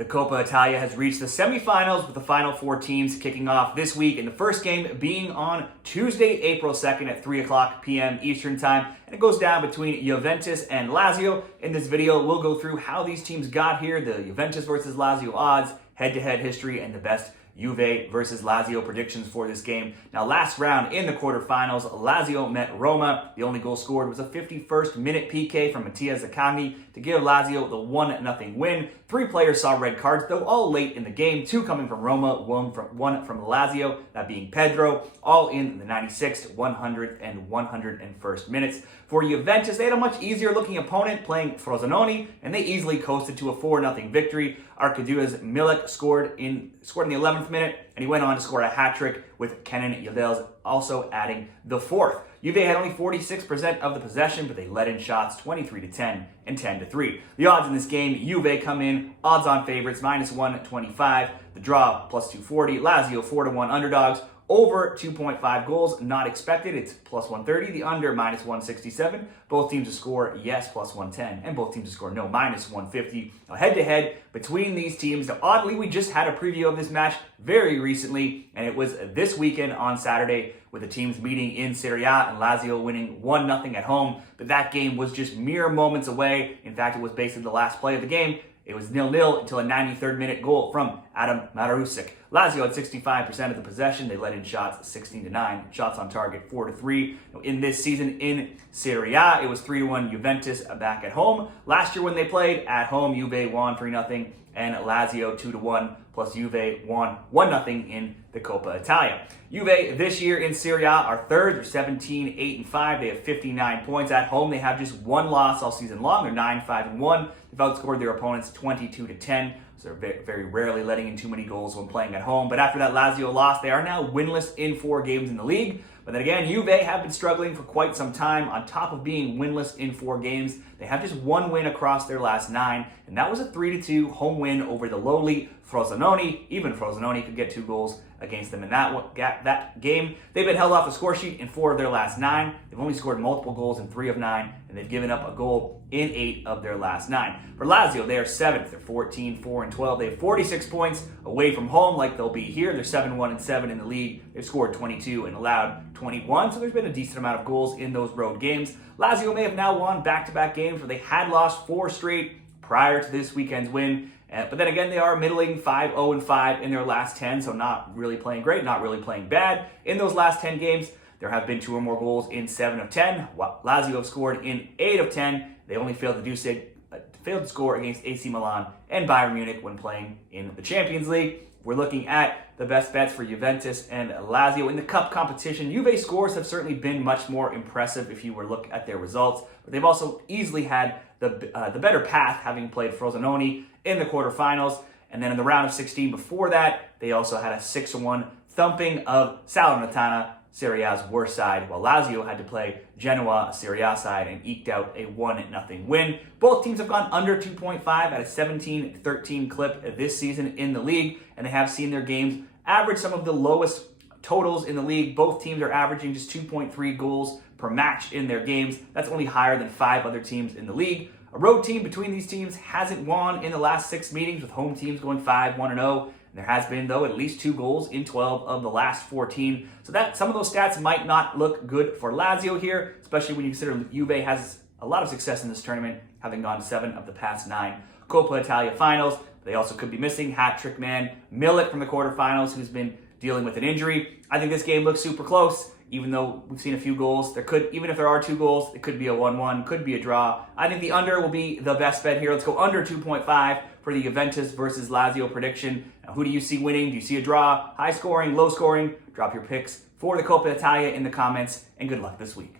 The Coppa Italia has reached the semifinals with the final four teams kicking off this week, and the first game being on Tuesday, April 2nd at 3 o'clock p.m. Eastern Time, and it goes down between Juventus and Lazio. In this video, we'll go through how these teams got here, the Juventus versus Lazio odds, head-to-head history, and the best Juve versus Lazio predictions for this game. Now, last round in the quarterfinals, Lazio met Roma. The only goal scored was a 51st minute PK from Metivier to give Lazio the 1-0 win. Three players saw red cards, though, all late in the game. Two coming from Roma, one from Lazio, that being Pedro, all in the 96th, 100th, and 101st minutes. For Juventus, they had a much easier looking opponent playing Frosinone, and they easily coasted to a 4-0 victory. Arcadua's Milik scored in the 11th minute, and he went on to score a hat-trick with Kenan Yildiz also adding the fourth. Juve had only 46% of the possession, but they let in shots 23-10 and 10-3. The odds in this game, Juve come in odds-on favorites, -125. The draw, +240. Lazio, 4-1 underdogs. Over 2.5 goals, not expected. It's +130. The under, -167. Both teams to score, yes, +110. And both teams to score, no, -150. Now, head-to-head between these teams. Now, oddly, we just had a preview of this match very recently, and it was this weekend on Saturday with the teams meeting in Serie A and Lazio winning 1-0 at home. But that game was just mere moments away. In fact, it was basically the last play of the game. It was 0-0 until a 93rd minute goal from Adam Marusic. Lazio had 65% of the possession. They let in shots 16-9. Shots on target 4-3. In this season in Serie A, it was 3-1 Juventus back at home. Last year when they played at home, Juve won 3-0 and Lazio 2-1. Plus Juve won 1-0 in the Coppa Italia. Juve this year in Serie A are third. They're 17-8-5. They have 59 points. At home, they have just one loss all season long. They're 9-5-1. They've outscored their opponents 22-10. So they're very, very rarely letting in too many goals when playing at home. But after that Lazio loss, they are now winless in 4 games in the league. But then again, Juve have been struggling for quite some time. On top of being winless in 4 games, they have just one win across their last 9, and that was a 3-2 home win over the lowly Frosinone. Even Frosinone could get 2 goals against them in that game. They've been held off the score sheet in 4 of their last 9. They've only scored multiple goals in 3 of 9, and they've given up a goal in 8 of their last 9. For Lazio, they are 7th. They're 14-4-12. They have 46 points away from home, like they'll be here. They're 7-1-7 in the league. They've scored 22 and allowed 21, so there's been a decent amount of goals in those road games. Lazio may have now won back-to-back games where they had lost 4 straight prior to this weekend's win. But then again, they are middling 5-0-5 in their last 10, so not really playing great, not really playing bad. In those last 10 games, there have been 2 or more goals in 7 of 10. Lazio have scored in 8 of 10. They only failed to score against AC Milan and Bayern Munich when playing in the Champions League. We're looking at the best bets for Juventus and Lazio in the cup competition. Juve scores have certainly been much more impressive if you were to look at their results, but they've also easily had the better path, having played Frosinone in the quarterfinals. And then in the round of 16 before that, they also had a 6-1 thumping of Salernitana, Serie A's worst side, while Lazio had to play Genoa, a Serie A side, and eked out a 1-0 win. Both teams have gone under 2.5 at a 17-13 clip this season in the league, and they have seen their games average some of the lowest totals in the league. Both teams are averaging just 2.3 goals per match in their games. That's only higher than 5 other teams in the league. A road team between these teams hasn't won in the last 6 meetings, with home teams going 5-1-0. There has been, though, at least 2 goals in 12 of the last 14. So that some of those stats might not look good for Lazio here, especially when you consider Juve has a lot of success in this tournament, having gone 7 of the past 9 Coppa Italia finals. They also could be missing hat-trick man Milik from the quarterfinals, who's been dealing with an injury. I think this game looks super close, even though we've seen a few goals. Even if there are 2 goals, it could be a 1-1, could be a draw. I think the under will be the best bet here. Let's go under 2.5 for the Juventus versus Lazio prediction. Now, who do you see winning? Do you see a draw? High scoring, low scoring? Drop your picks for the Coppa Italia in the comments, and good luck this week.